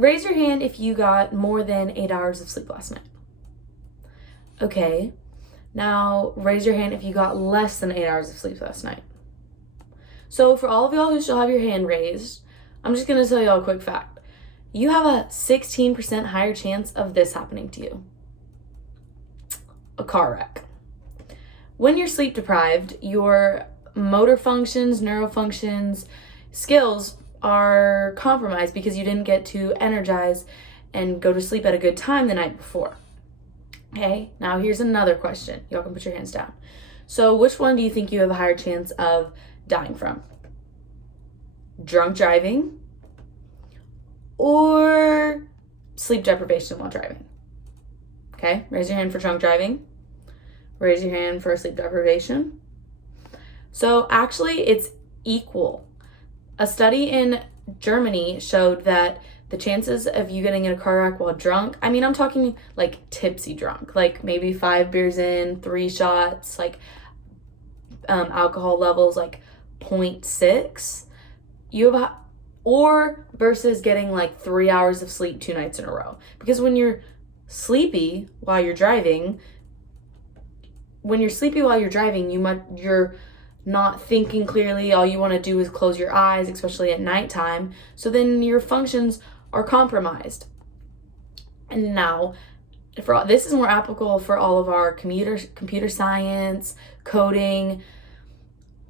raise your hand if you got more than 8 hours of sleep last night. Okay, now raise your hand if you got less than 8 hours of sleep last night. So for all of y'all who still have your hand raised, I'm just gonna tell y'all a quick fact. You have a 16% higher chance of this happening to you. A car wreck. When you're sleep deprived, your motor functions, neurofunctions, skills are compromised because you didn't get to energize and go to sleep at a good time the night before. Okay, now here's another question. Y'all can put your hands down. So which one do you think you have a higher chance of dying from? Drunk driving or sleep deprivation while driving? Okay, raise your hand for drunk driving. Raise your hand for sleep deprivation. So actually it's equal. A study in Germany showed that the chances of you getting in a car wreck while drunk, I mean, I'm talking like tipsy drunk, like maybe 5 beers in, 3 shots, like alcohol levels like 0.6, you have, or versus getting like 3 hours of sleep 2 nights in a row. Because when you're sleepy while you're driving, you're not thinking clearly. All you want to do is close your eyes, especially at nighttime. So then your functions are compromised. And now, this is more applicable for all of our computer science, coding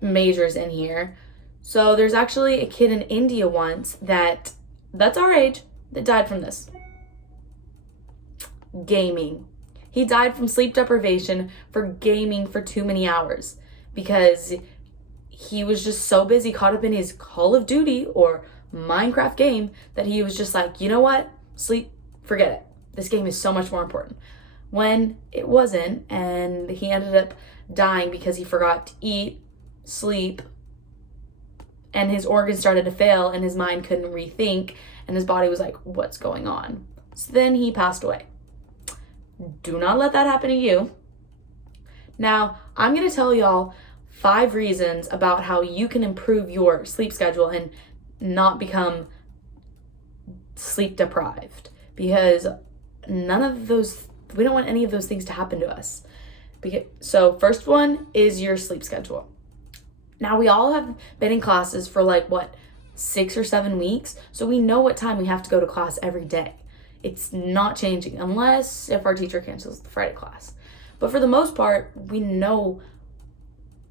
majors in here. So there's actually a kid in India once that's our age that died from this. Gaming. He died from sleep deprivation for gaming for too many hours because he was just so busy, caught up in his Call of Duty or Minecraft game, that he was just like, you know what? Sleep, forget it. This game is so much more important. When it wasn't, and he ended up dying because he forgot to eat, sleep, and his organs started to fail and his mind couldn't rethink and his body was like, what's going on? So then he passed away. Do not let that happen to you. Now, I'm going to tell y'all 5 reasons about how you can improve your sleep schedule and not become sleep deprived, because we don't want any of those things to happen to us. So first one is your sleep schedule. Now, we all have been in classes for 6 or 7 weeks, so we know what time we have to go to class every day. It's not changing unless if our teacher cancels the Friday class. But for the most part, we know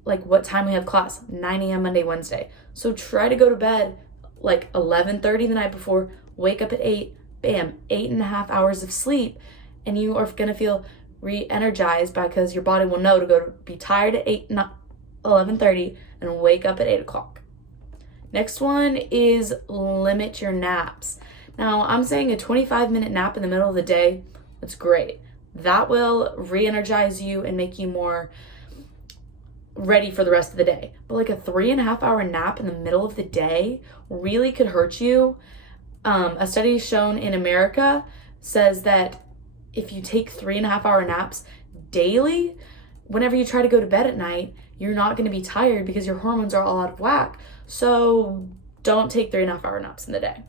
what time we have class, 9 a.m. Monday, Wednesday. So try to go to bed 11:30 the night before, wake up at 8, bam, 8.5 hours of sleep, and you are gonna feel re-energized because your body will know to go to be tired at 11:30 and wake up at 8 o'clock. Next one is limit your naps. Now, I'm saying a 25-minute nap in the middle of the day, that's great. That will re-energize you and make you more ready for the rest of the day. But a 3.5-hour nap in the middle of the day really could hurt you. A study shown in America says that if you take 3.5-hour naps daily, whenever you try to go to bed at night, you're not going to be tired because your hormones are all out of whack. So don't take 3.5-hour naps in the day.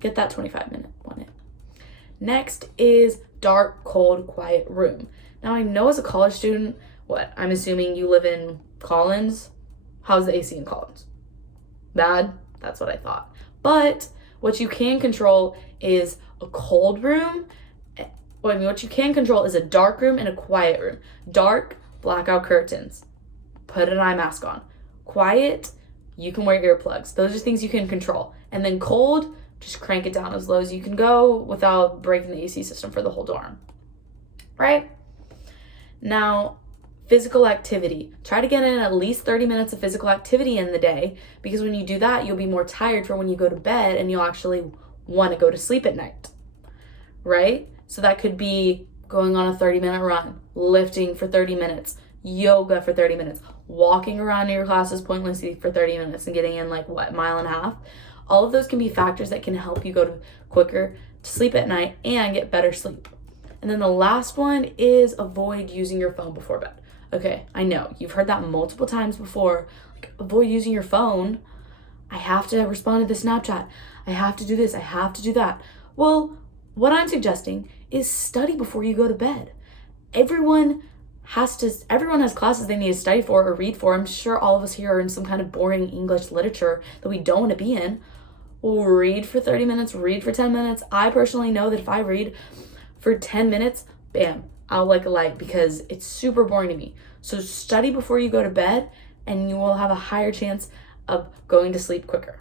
Get that 25-minute one in. Next is dark, cold, quiet room. Now, I know as a college student, I'm assuming you live in Collins. How's the AC in Collins? Bad? That's what I thought. But what you can control is a cold room. What you can control is a dark room and a quiet room. Dark, blackout curtains. Put an eye mask on. Quiet, you can wear earplugs. Those are things you can control. And then cold, just crank it down as low as you can go without breaking the AC system for the whole dorm. Right? Now, physical activity. Try to get in at least 30 minutes of physical activity in the day, because when you do that, you'll be more tired for when you go to bed and you'll actually want to go to sleep at night. Right? So that could be going on a 30-minute run, lifting for 30 minutes, yoga for 30 minutes, walking around your classes pointlessly for 30 minutes and getting in mile and a half. All of those can be factors that can help you go quicker to sleep at night and get better sleep. And then the last one is avoid using your phone before bed. Okay, I know you've heard that multiple times before. Avoid using your phone. I have to respond to the Snapchat. I have to do this. I have to do that. Well, what I'm suggesting is study before you go to bed. Everyone has classes they need to study for or read for. I'm sure all of us here are in some kind of boring English literature that we don't want to be in. Read for 30 minutes, read for 10 minutes. I personally know that if I read for 10 minutes, bam, I'll like a light because it's super boring to me. So study before you go to bed and you will have a higher chance of going to sleep quicker.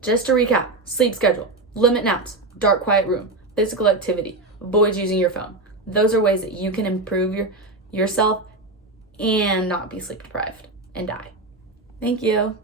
Just to recap, sleep schedule, limit naps, dark, quiet room, physical activity, avoid using your phone. Those are ways that you can improve yourself and not be sleep deprived and die. Thank you.